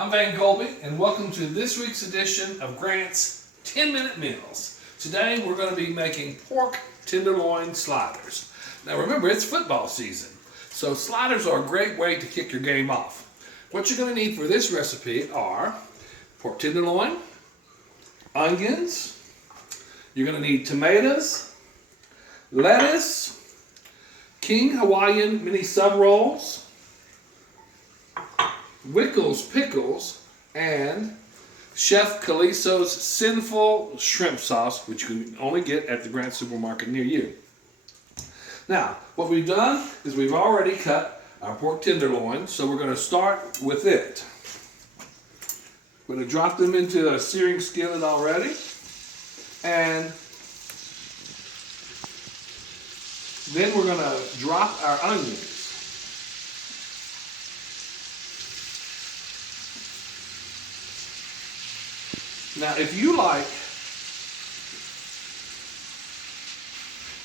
I'm Van Colby, and welcome to this week's edition of Grant's 10-Minute Meals. Today we're going to be making pork tenderloin sliders. Now remember, it's football season, so sliders are a great way to kick your game off. What you're going to need for this recipe are pork tenderloin, onions, you're going to need tomatoes, lettuce, King Hawaiian mini sub rolls, Wickles pickles, and Chef Caliso's Sinful Shrimp Sauce, which you can only get at the Grant Supermarket near you. Now, what we've done is we've already cut our pork tenderloin, so we're going to start with it. We're going to drop them into a searing skillet already, and then we're going to drop our onions. Now, if you like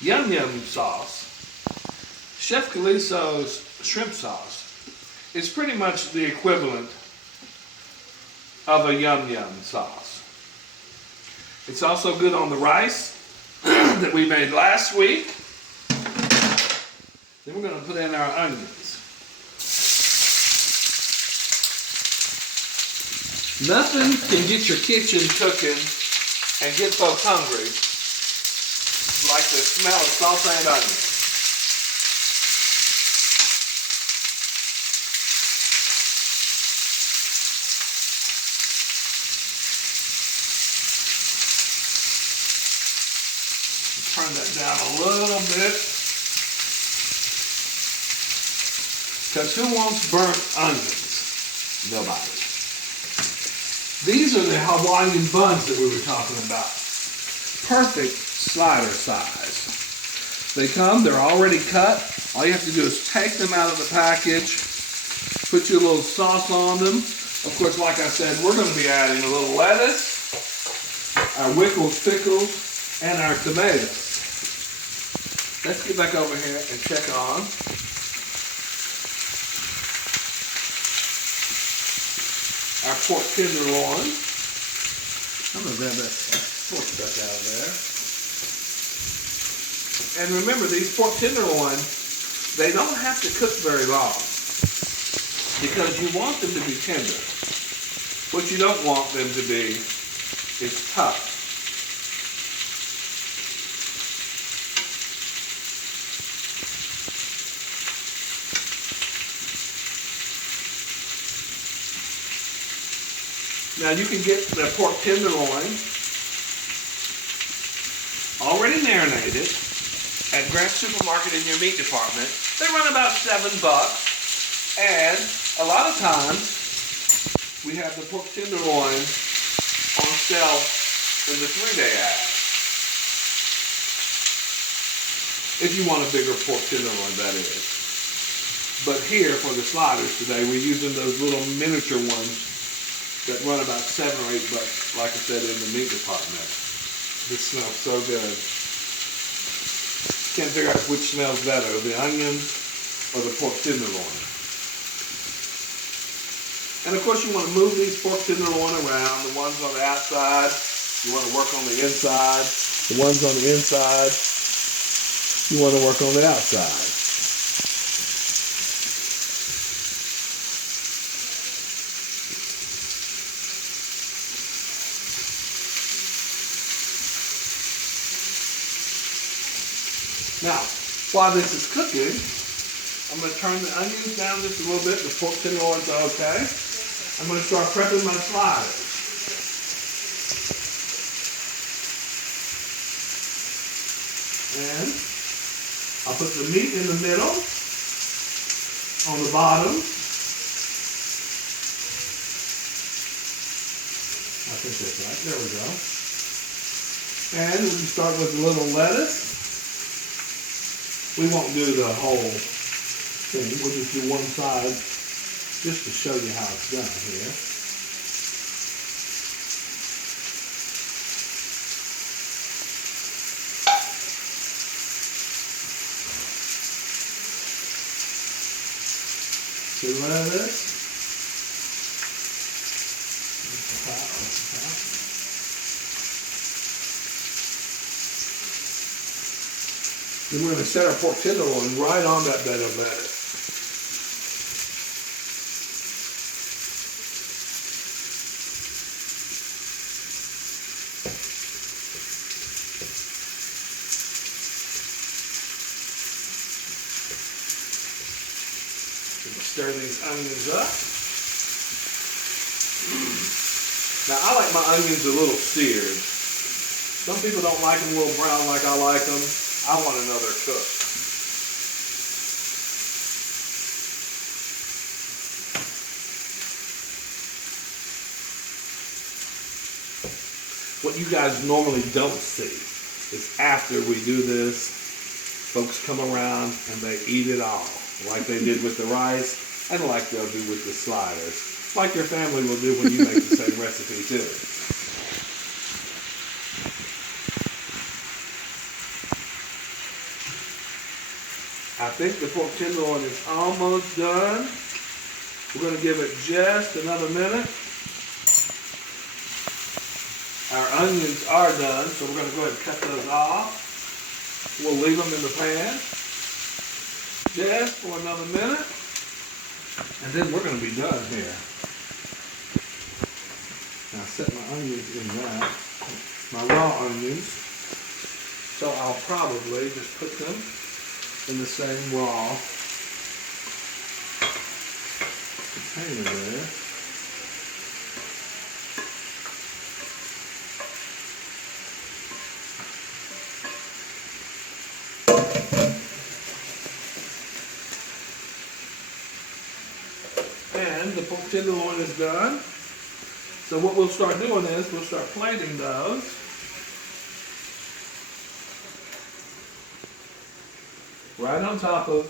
yum yum sauce, Chef Caliso's shrimp sauce is pretty much the equivalent of a yum yum sauce. It's also good on the rice that we made last week. Then we're going to put in our onions. Nothing can get your kitchen cooking and get folks hungry like the smell of sauteed onions. Turn that down a little bit, because who wants burnt onions? Nobody. These are the Hawaiian buns that we were talking about. Perfect slider size. They're already cut. All you have to do is take them out of the package, put your little sauce on them. Of course, like I said, we're going to be adding a little lettuce, our Wickles pickles, and our tomatoes. Let's get back over here and check on our pork tenderloin. I'm going to grab that pork stuff out of there. And remember, these pork tenderloin, they don't have to cook very long because you want them to be tender. What you don't want them to be is tough. Now you can get the pork tenderloin already marinated at Grant Supermarket in your meat department. They run about $7, and a lot of times we have the pork tenderloin on sale in the 3-day ad. If you want a bigger pork tenderloin, that is. But here for the sliders today, we're using those little miniature ones that run about $7 or $8, like I said, in the meat department. This smells so good. Can't figure out which smells better, the onions or the pork tenderloin. And of course you want to move these pork tenderloin around. The ones on the outside, you want to work on the inside. The ones on the inside, you want to work on the outside. Now, while this is cooking, I'm going to turn the onions down just a little bit. The pork tenderloin's okay. I'm going to start prepping my sliders. And I'll put the meat in the middle, on the bottom. I think that's right. There we go. And we can start with a little lettuce. We won't do the whole thing. We'll just do one side just to show you how it's done here. The lettuce. Then we're going to set our pork tenderloin right on that bed of lettuce. Stir these onions up. Now I like my onions a little seared. Some people don't like them a little brown like I like them. I want another cook. What you guys normally don't see is after we do this, folks come around and they eat it all, like they did with the rice and like they'll do with the sliders, like your family will do when you make the same recipe too. I think the pork tenderloin is almost done. We're going to give it just another minute. Our onions are done, so we're going to go ahead and cut those off. We'll leave them in the pan just for another minute. And then we're going to be done here. Now set my onions in that, my raw onions. So I'll probably just put them in the same raw container there. And the pork tenderloin is done. So what we'll start doing is we'll start plating those. Right on top of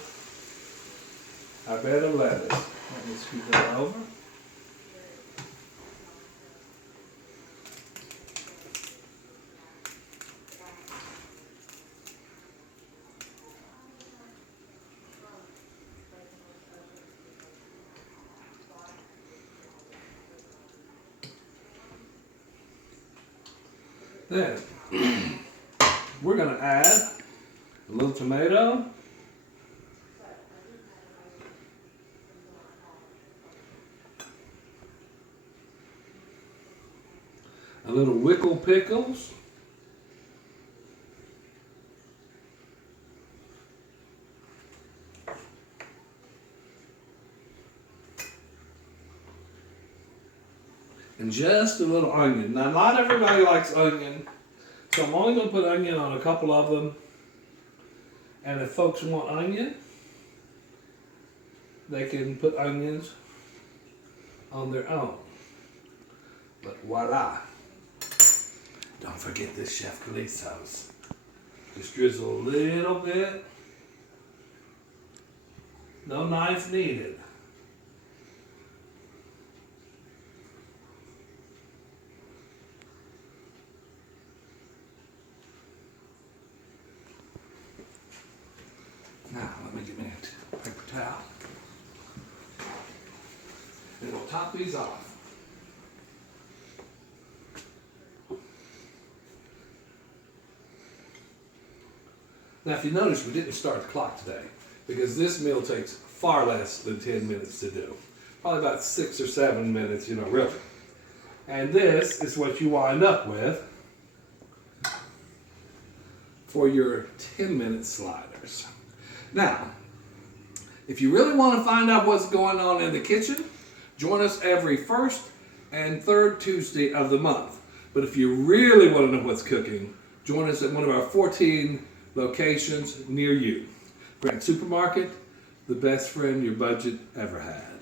our bed of lettuce. Let me scoot that over. Then we're going to add a little tomato, a little wickle pickles, and just a little onion. Now, not everybody likes onion, so I'm only going to put onion on a couple of them. And if folks want onion, they can put onions on their own. But voila. Don't forget this Chef Colby sauce. Just drizzle a little bit. No knife needed. Now, let me get me a paper towel. And we'll top these off. Now, if you notice, we didn't start the clock today because this meal takes far less than 10 minutes to do. Probably about 6 or 7 minutes, really. And this is what you wind up with for your 10-minute sliders. Now, if you really want to find out what's going on in the kitchen, join us every first and third Tuesday of the month. But if you really want to know what's cooking, join us at one of our 14 locations near you. Grant Supermarket, the best friend your budget ever had.